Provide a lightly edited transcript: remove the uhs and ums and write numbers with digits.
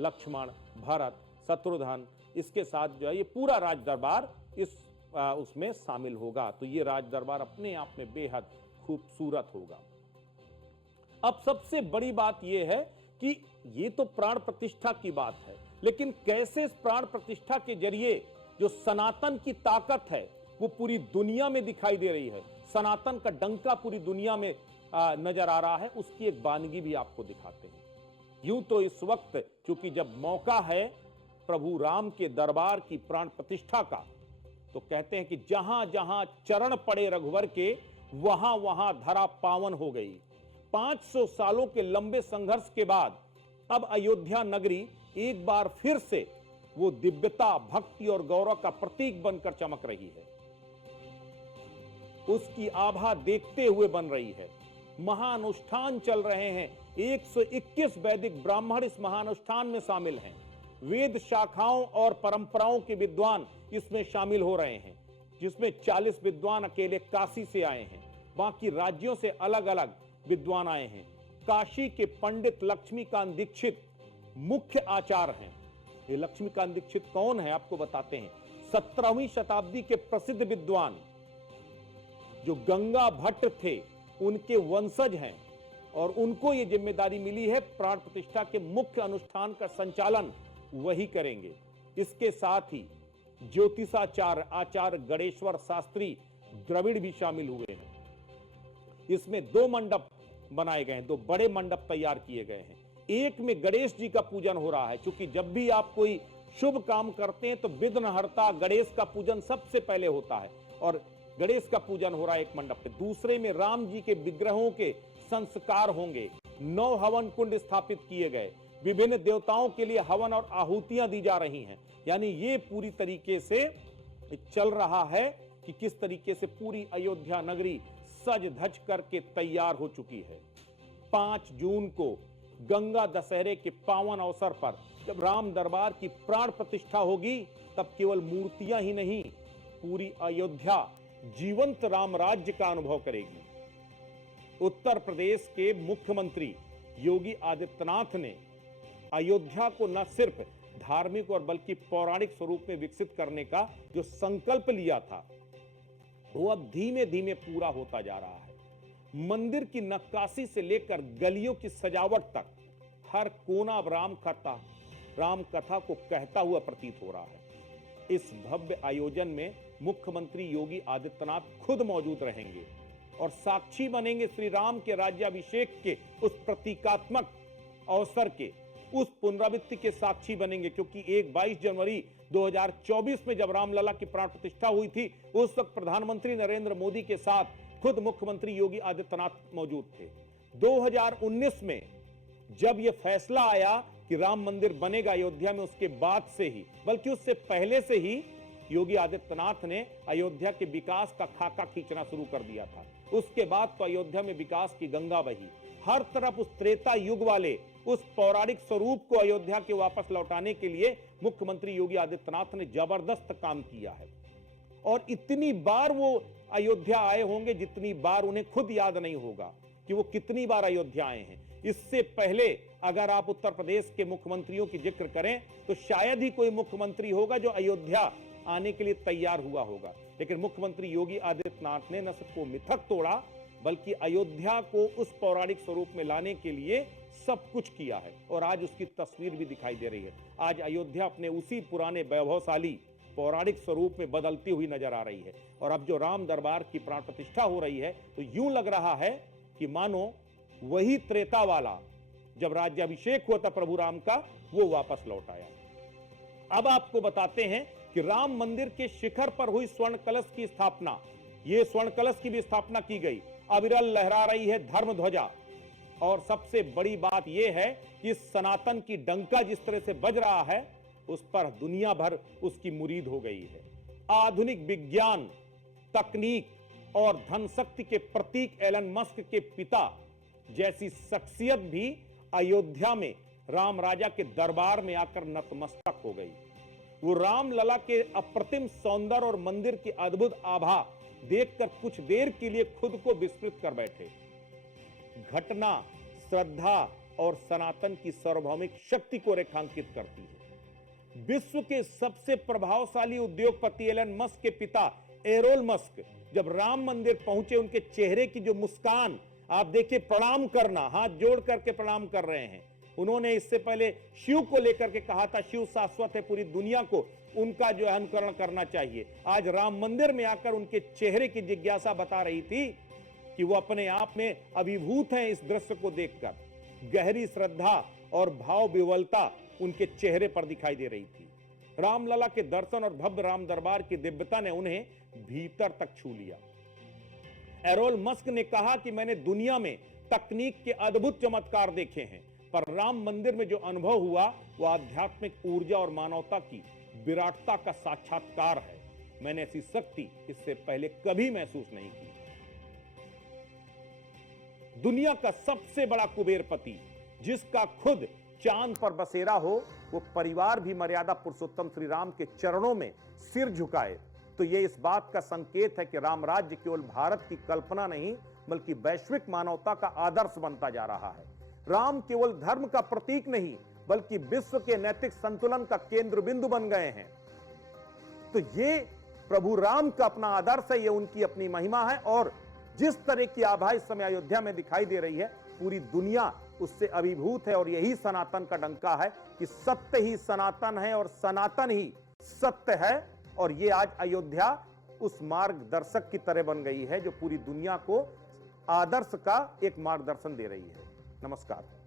लक्ष्मण, भरत, शत्रुघ्न, इसके साथ जो है ये पूरा राज दरबार इस उसमें शामिल होगा। तो ये राज दरबार अपने आप में बेहद खूबसूरत होगा। अब सबसे बड़ी बात यह है कि ये तो प्राण प्रतिष्ठा की बात है, लेकिन कैसे इस प्राण प्रतिष्ठा के जरिए जो सनातन की ताकत है वो पूरी दुनिया में दिखाई दे रही है, सनातन का डंका पूरी दुनिया में नजर आ रहा है, उसकी एक वानगी भी आपको दिखाते हैं। यूं तो इस वक्त चूंकि जब मौका है प्रभु राम के दरबार की प्राण प्रतिष्ठा का, तो कहते हैं कि जहां जहां चरण पड़े रघुवर के वहां वहां धरा पावन हो गई। 500 सालों के लंबे संघर्ष के बाद अब अयोध्या नगरी एक बार फिर से वो दिव्यता, भक्ति और गौरव का प्रतीक बनकर चमक रही है, उसकी आभा देखते हुए बन रही है। महानुष्ठान चल रहे हैं, 121 वैदिक ब्राह्मण इस महानुष्ठान में शामिल हैं। वेद शाखाओं और परंपराओं के विद्वान इसमें शामिल हो रहे हैं, जिसमें 40 विद्वान अकेले काशी से आए हैं, बाकी राज्यों से अलग अलग विद्वान आए हैं। काशी के पंडित लक्ष्मीकांत दीक्षित मुख्य आचार्य हैं। ये लक्ष्मीकांत दीक्षित कौन है आपको बताते हैं। 17वीं शताब्दी के प्रसिद्ध विद्वान जो गंगा भट्ट थे उनके वंशज हैं, और उनको ये जिम्मेदारी मिली है प्राण प्रतिष्ठा के मुख्य अनुष्ठान का संचालन वही करेंगे। इसके साथ ही ज्योतिषाचार्य आचार्य गणेश्वर शास्त्री द्रविड़ भी शामिल हुए हैं। इसमें 2 मंडप बनाए गए हैं, 2 बड़े मंडप तैयार किए गए हैं। एक में गणेश जी का पूजन हो रहा है, क्योंकि जब भी आप कोई शुभ काम करते हैं तो विघ्नहर्ता गणेश का पूजन सबसे पहले होता है, और गणेश का पूजन हो रहा है एक मंडप पे। दूसरे में राम जी के विग्रहों के संस्कार होंगे। 9 हवन कुंड स्थापित किए गए, विभिन्न देवताओं के लिए हवन और आहुतियां दी जा रही हैं। यानी ये पूरी तरीके से चल रहा है कि किस तरीके से पूरी अयोध्या नगरी सज धज करके तैयार हो चुकी है। 5 जून को गंगा दशहरे के पावन अवसर पर जब राम दरबार की प्राण प्रतिष्ठा होगी, तब केवल मूर्तियां ही नहीं, पूरी अयोध्या जीवंत राम राज्य का अनुभव करेगी। उत्तर प्रदेश के मुख्यमंत्री योगी आदित्यनाथ ने अयोध्या को न सिर्फ धार्मिक और बल्कि पौराणिक स्वरूप में विकसित करने का जो संकल्प लिया था, वो अब धीमे धीमे पूरा होता जा रहा है। मंदिर की नक्काशी से लेकर गलियों की सजावट तक हर कोना अब राम कथा को कहता हुआ प्रतीत हो रहा है। इस भव्य आयोजन में मुख्यमंत्री योगी आदित्यनाथ खुद मौजूद रहेंगे और साक्षी बनेंगे श्री राम के राज्याभिषेक के उस प्रतीकात्मक अवसर के, उस पुनरावृत्ति के साक्षी बनेंगे। क्योंकि 22 जनवरी 2024 में जब रामलला की प्राण प्रतिष्ठा हुई थी, उस वक्त प्रधानमंत्री नरेंद्र मोदी के साथ खुद मुख्यमंत्री योगी आदित्यनाथ मौजूद थे। 2019 में जब यह फैसला आया कि राम मंदिर बनेगा अयोध्या में, उसके बाद से ही, बल्कि उससे पहले से ही योगी आदित्यनाथ ने अयोध्या के विकास का खाका खींचना शुरू कर दिया था। उसके बाद तो अयोध्या में विकास की गंगा बही। हर तरफ उस त्रेता युग वाले उस पौराणिक स्वरूप को अयोध्या के वापस लौटाने के लिए मुख्यमंत्री योगी आदित्यनाथ ने जबरदस्त काम किया है। और इतनी बार वो अयोध्या आए होंगे जितनी बार उन्हें खुद याद नहीं होगा कि वो कितनी बार अयोध्या आए हैं। इससे पहले अगर आप उत्तर प्रदेश के मुख्यमंत्रियों की जिक्र करें तो शायद ही कोई मुख्यमंत्री होगा जो अयोध्या आने के लिए तैयार हुआ होगा। लेकिन मुख्यमंत्री योगी आदित्यनाथ ने न सिर्फ वो मिथक तोड़ा, बल्कि अयोध्या को उस पौराणिक स्वरूप में लाने के लिए सब कुछ किया है, और आज उसकी तस्वीर भी दिखाई दे रही है। आज अयोध्या अपने उसी पुराने वैभवशाली पौराणिक स्वरूप में बदलती हुई नजर आ रही है। और अब जो राम दरबार की प्राण प्रतिष्ठा हो रही है, तो यूं लग रहा है कि मानो वही त्रेता वाला जब राज्याभिषेक हुआ था प्रभु राम का, वो वापस लौट आया। अब आपको बताते हैं कि राम मंदिर के शिखर पर हुई स्वर्ण कलश की स्थापना, ये स्वर्ण कलश की भी स्थापना की गई। अविरल लहरा रही है धर्म ध्वजा, और सबसे बड़ी बात यह है कि सनातन की डंका जिस तरह से बज रहा है, उस पर दुनिया भर उसकी मुरीद हो गई है। आधुनिक विज्ञान, तकनीक और धन शक्ति के प्रतीक एलन मस्क के पिता जैसी शख्सियत भी अयोध्या में राम राजा के दरबार में आकर नतमस्तक हो गई। वो रामलला के अप्रतिम सौंदर्य और मंदिर की अद्भुत आभा देखकर कुछ देर के लिए खुद को विस्मृत कर बैठे। घटना, श्रद्धा और सनातन की सार्वभौमिक शक्ति को रेखांकित करती है। विश्व के सबसे प्रभावशाली उद्योगपति एलन मस्क के पिता एरोल मस्क जब राम मंदिर पहुंचे, उनके चेहरे की जो मुस्कान आप देखिए, प्रणाम करना, हाथ जोड़ करके प्रणाम कर रहे हैं। उन्होंने इससे पहले शिव को लेकर के कहा था, शिव शाश्वत है, पूरी दुनिया को उनका जो अनुकरण करना चाहिए। आज राम मंदिर में आकर उनके चेहरे की जिज्ञासा बता रही थी कि वो अपने आप में अभिभूत हैं इस दृश्य को देखकर। गहरी श्रद्धा और भाव विवलता उनके चेहरे पर दिखाई दे रही थी। रामलला के दर्शन और भव्य राम दरबार की दिव्यता ने उन्हें भीतर तक छू लिया। एरोल मस्क ने कहा कि मैंने दुनिया में तकनीक के अद्भुत चमत्कार देखे हैं, पर राम मंदिर में जो अनुभव हुआ वो आध्यात्मिक ऊर्जा और मानवता की विराटता का साक्षात्कार है। मैंने ऐसी शक्ति इससे पहले कभी महसूस नहीं की। दुनिया का सबसे बड़ा कुबेरपति, जिसका खुद चांद पर बसेरा हो, वो परिवार भी मर्यादा पुरुषोत्तम श्री राम के चरणों में सिर झुकाए, तो ये इस बात का संकेत है कि राम राज्य केवल भारत की कल्पना नहीं बल्कि वैश्विक मानवता का आदर्श बनता जा रहा है। राम केवल धर्म का प्रतीक नहीं बल्कि विश्व के नैतिक संतुलन का केंद्र बिंदु बन गए हैं। तो ये प्रभु राम का अपना आदर्श है, ये उनकी अपनी महिमा है, और जिस तरह की आभा इस समय अयोध्या में दिखाई दे रही है, पूरी दुनिया उससे अभिभूत है। और यही सनातन का डंका है कि सत्य ही सनातन है और सनातन ही सत्य है। और ये आज अयोध्या उस मार्गदर्शक की तरह बन गई है जो पूरी दुनिया को आदर्श का एक मार्गदर्शन दे रही है। नमस्कार।